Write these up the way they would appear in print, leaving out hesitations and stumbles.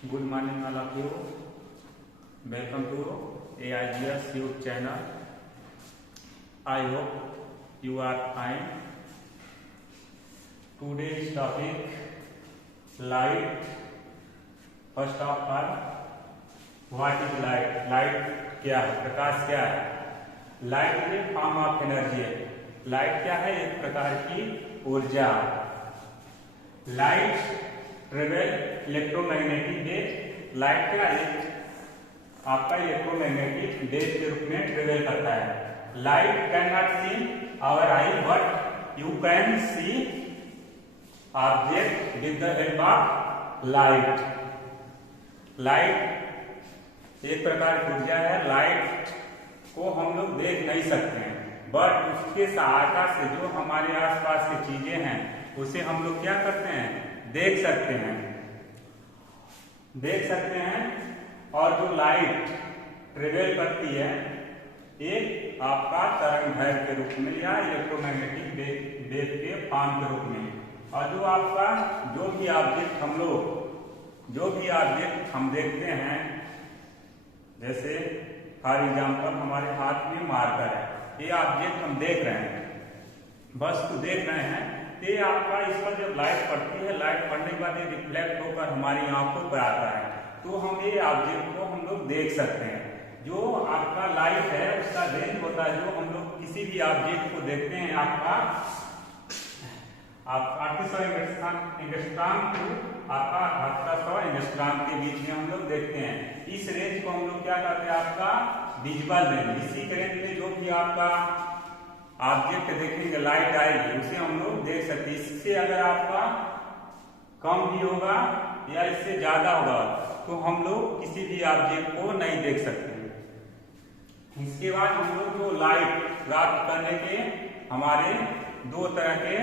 Good morning, all of you. Welcome to AIGS YouTube channel. I hope you are fine. Today's topic light. First of all, what is light? Light क्या है? प्रकाश क्या है? Light is a form of energy है. Light क्या है? एक प्रकार की ऊर्जा. Light travel electromagnetic wave. Light क्या है? आपका इलेक्ट्रोमैग्नेटिक वेव के रूप में ट्रेवल करता है. Light can not see our eye but you can see object with the help of light. Light एक प्रकार की ऊर्जा है. लाइट को हम लोग देख नहीं सकते हैं, बट उसके सहायता से जो हमारे आसपास की चीजें हैं उसे हम लोग क्या करते हैं? देख सकते हैं. और जो लाइट ट्रेवल करती है एक आपका तरंग दैर्ध्य के रूप में या इलेक्ट्रोमैग्नेटिक वेव के फॉर्म के रूप में. और जो आपका जो भी ऑब्जेक्ट हम देखते हैं, जैसे फॉर एग्जाम्पल हमारे हाथ में मार्कर है. ये ऑब्जेक्ट हम देख रहे हैं, वस्तु देख रहे हैं. ये आपका इस पर जब लाइट पड़ती है, लाइट पड़ने के बाद ये रिफ्लेक्ट होकर हमारी आंखों पर आता है, तो हम ये ऑब्जेक्ट को हम लोग देख सकते हैं. जो आपका लाइट है उसका रेंज होता है, जो हम लोग किसी भी ऑब्जेक्ट को देखते हैं आपका 800 एंगस्ट्रॉम टू आपका 800 एंगस्ट्रॉम के बीच में हम लोग देखते हैं. इस रेंज को हम लोग क्या कहते हैं? आपका विजुअल रेंज. इसी के रेंज में जो भी आपका ऑब्जेक्ट देखेंगे, लाइट आएगी, उसे हम लोग देख सकते हैं. इससे अगर आपका कम भी होगा या इससे ज्यादा होगा तो हम लोग किसी भी ऑब्जेक्ट को नहीं देख सकते. इसके बाद हम लोग जो लाइट प्राप्त करने के हमारे दो तरह के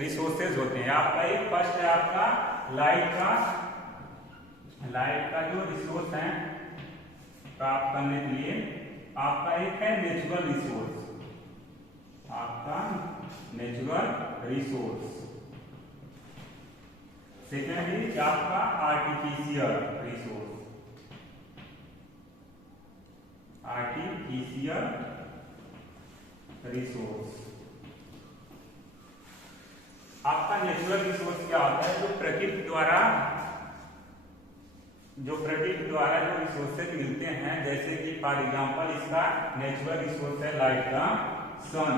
रिसोर्सेज होते हैं. आपका एक फर्स्ट है आपका लाइट का जो रिसोर्स है प्राप्त करने के लिए आपका एक है नेचुरल रिसोर्स. आपका नेचुरल रिसोर्स. सेकेंड इज आपका आर्टिफिशियल रिसोर्स. आपका नेचुरल रिसोर्स क्या होता है? जो प्रकृति द्वारा जो रिसोर्सेज मिलते हैं, जैसे कि फॉर एग्जांपल इसका नेचुरल रिसोर्स है लाइट का सन.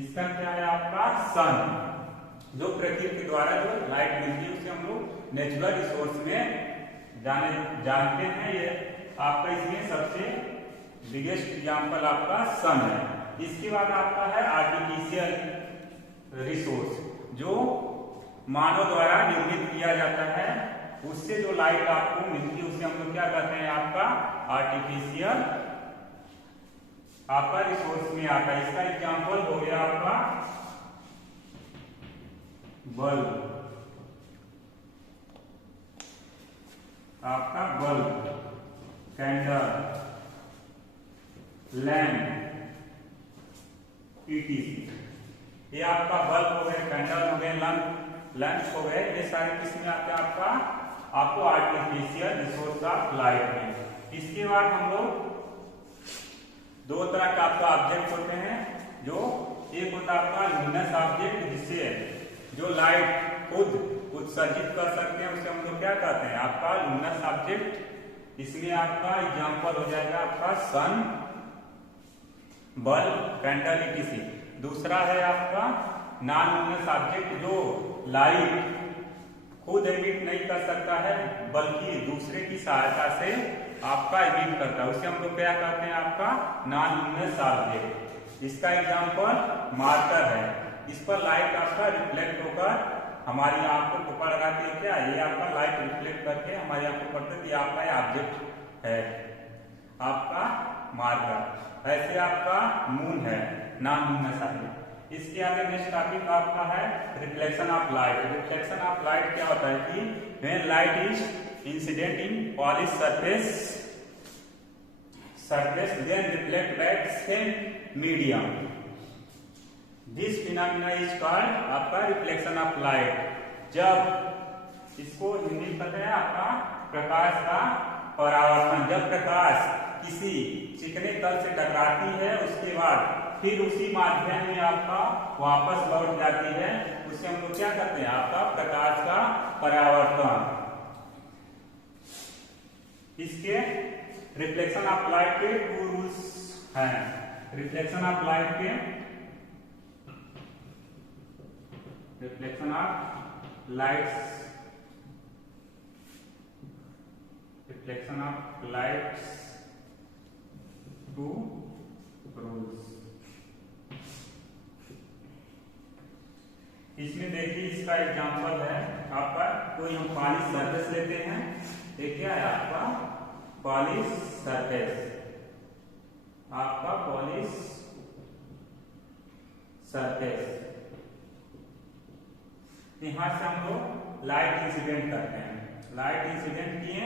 इसका क्या है? आपका सन. जो प्रकृति द्वारा जो लाइट मिलती है उसे हम लोग नेचुरल रिसोर्स में जानते हैं. ये आपका इसमें सबसे बिगेस्ट एग्जांपल आपका सन है. इसके बाद आपका है आर्टिफिशियल रिसोर्स, जो मानव द्वारा निर्मित किया जाता है. उससे जो लाइट आपको मिलती है उसे हम लोग क्या कहते हैं? आपका आर्टिफिशियल आपका रिसोर्स में आता है. इसका एग्जांपल हो गया आपका बल्ब. आपका बल्ब, कैंडल, लैंप, ETC. ये आपका बल्ब हो गए, कैंडल हो गए, लैंप हो गए. ये सारे किसमें आते हैं? आपको आर्टिफिशियल रिसोर्स ऑफ लाइट में. इसके बाद हम लोग दो तरह का आपका ऑब्जेक्ट होते हैं. जो एक होता है आपका लुमिनस ऑब्जेक्ट, जिससे जो लाइट खुद उत्सर्जित कर सकते हैं, उसे हम लोग क्या कहते हैं? आपका लुमिनस ऑब्जेक्ट. इसमें आपका एग्जांपल हो जाएगा आपका सन, बल्ब, कैंडल, ETC. दूसरा है आपका नॉन लुमिनस ऑब्जेक्ट, जो लाइट खुद एमिट नहीं कर सकता है बल्कि दूसरे की सहायता से आपका एमिट करता है. उसे हम लोग क्या कहते हैं? आपका नॉन लुमिनस ऑब्जेक्ट. इसका एग्जांपल मार्कर है. इस पर लाइट आपका रिफ्लेक्ट होकर हमारी आंखों को पड़ रही है. क्या ये आपका लाइट रिफ्लेक्ट करके हमारी आंखों पड़ती है. आपका ये ऑब्जेक्ट है आपका मार्कर. ऐसे आपका मून है, नॉन लुमिनस ऑब्जेक्ट. इसके आगे नेक्स्ट टॉपिक आपका है reflection of light. Reflection of light क्या होता है कि when light is incident in polish surface then reflect back same medium. This phenomena is called आपका रिफ्लेक्शन ऑफ लाइट. जब सकते हैं आपका प्रकाश का परावर्तन। जब प्रकाश किसी चिकने तल से टकराती है उसके बाद फिर उसी माध्यम में आपका वापस लौट जाती है, उसे हम लोग क्या करते हैं, आपका प्रकाश का परावर्तन। इसके रिफ्लेक्शन ऑफ लाइट के 2 रूल्स हैं। रिफ्लेक्शन ऑफ लाइट के reflection of lights reflection of lights 2 rules. इसमें देखिए इसका एग्जांपल है आपका, कोई हम पॉलिश सरफेस लेते हैं। ये क्या है आपका पॉलिश सरफेस, आपका पॉलिश सरफेस। यहां से हम लोग लाइट इंसिडेंट करते हैं। लाइट इंसिडेंट किए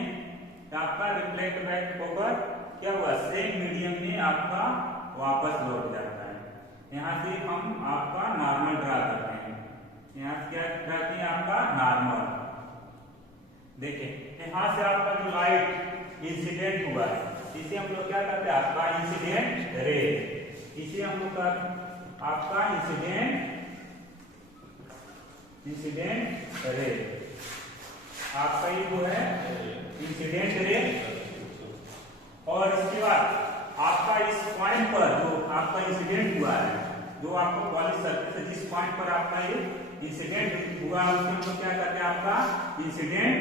तो आपका रिफ्लेक्ट बैक होकर क्या हुआ, सेम मीडियम में आपका वापस लौट जाता है। यहां से हम आपका नॉर्मल ड्रा करते हैं। यहाँ से क्या ड्रा किए, आपका नॉर्मल। देखिए यहां से आपका जो लाइट इंसिडेंट हुआ है इसे हम लोग क्या करते हैं, आपका इंसिडेंट रे। इसे हम लोग आपका इंसिडेंट रे, आपका ये जो है इंसिडेंट रे। और इसके बाद आपका इस पॉइंट पर जो आपका इंसिडेंट हुआ है, जो आपको पॉलिश सरफेस है, जिस पॉइंट पर आपका ये इंसिडेंट हुआ उसे हम लोग क्या करते हैं, आपका इंसिडेंट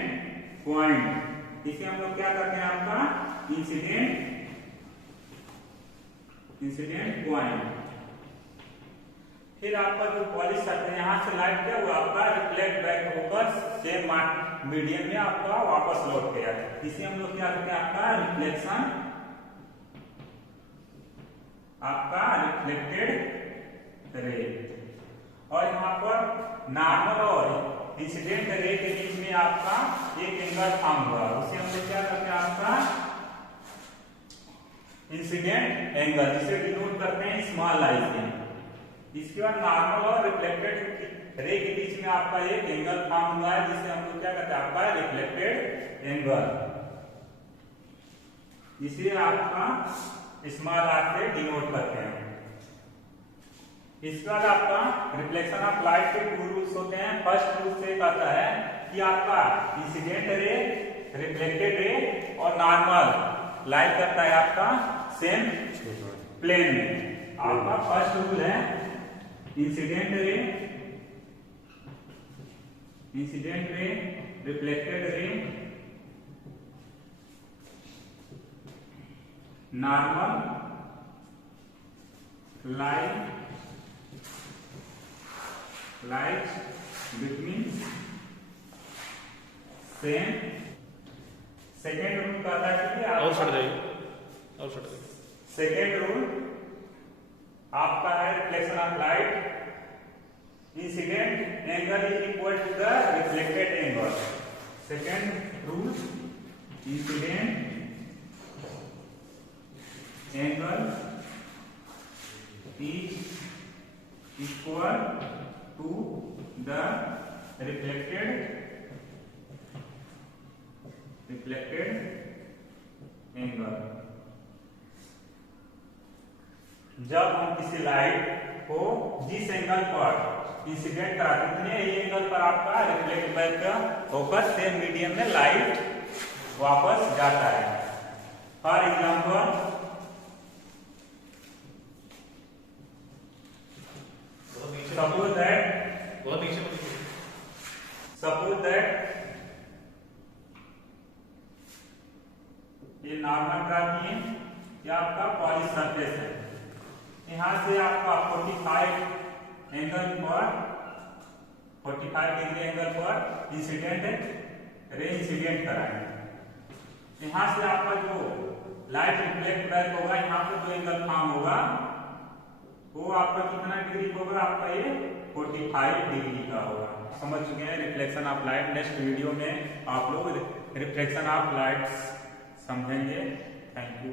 पॉइंट। इसे हम लोग क्या करते हैं, आपका इंसिडेंट पॉइंट। फिर आपका जो पॉलिश सरफेस है यहां से लाइट क्या हुआ, आपका रिफ्लेक्ट बैक होकर सेम मीडियम में आपका वापस लौट गया। इसे हम लोग क्या करते हैं, आपका रिफ्लेक्शन, आपका रिफ्लेक्टेड रे। और यहाँ पर नॉर्मल और इंसिडेंट रे के बीच में आपका एक एंगल फॉर्म हुआ, उसे हम लोग क्या करते हैं, आपका इंसिडेंट एंगल, जिसे डिनोट करते हैं स्मॉल आई से। इसके बाद नॉर्मल और रिफ्लेक्टेड रे के बीच में आपका एक एंगल फॉर्म हुआ है, जिसे हम लोग क्या करते हैं, आपका रिफ्लेक्टेड एंगल, जिसे आपका स्मॉल आर से डिनोट करते हैं। इसके बाद आपका रिफ्लेक्शन ऑफ लाइट के 2 रूल्स होते हैं। फर्स्ट रूल से कहता है कि आपका इंसिडेंट रे, रिफ्लेक्टेड रे और नॉर्मल लाइट करता है आपका सेम प्लेन में। आपका फर्स्ट रूल है incident ray, reflected ray, normal light between same. Second rule कहता है कि और छट जाइए। सेकेंड रूल आपका है reflection of light, incident angle is equal to the reflected angle. Second rule, incident angle is equal to the reflected angle. जब हम किसी लाइट को जिस एंगल पर इंसिडेंट कराते हैं उतने ही एंगल पर आपका रिफ्लेक्ट बैक होकर सेम मीडियम में लाइट वापस जाता है। फॉर एग्जाम्पल suppose that ये नॉर्मल ड्रा किए, ये आपका पॉलिश सरफेस है। यहां से आपका 45 डिग्री एंगल पर इंसिडेंट रे इंसिडेंट कराएंगे। यहां से आपका जो लाइट रिफ्लेक्ट बैक होगा, यहाँ पर जो एंगल फॉर्म होगा वो आपका कितना डिग्री होगा, आपका ये 45 डिग्री का होगा। समझ चुके हैं reflection of light. Next video में आप लोग रिफ्लेक्शन ऑफ लाइट्स समझेंगे। Thank you.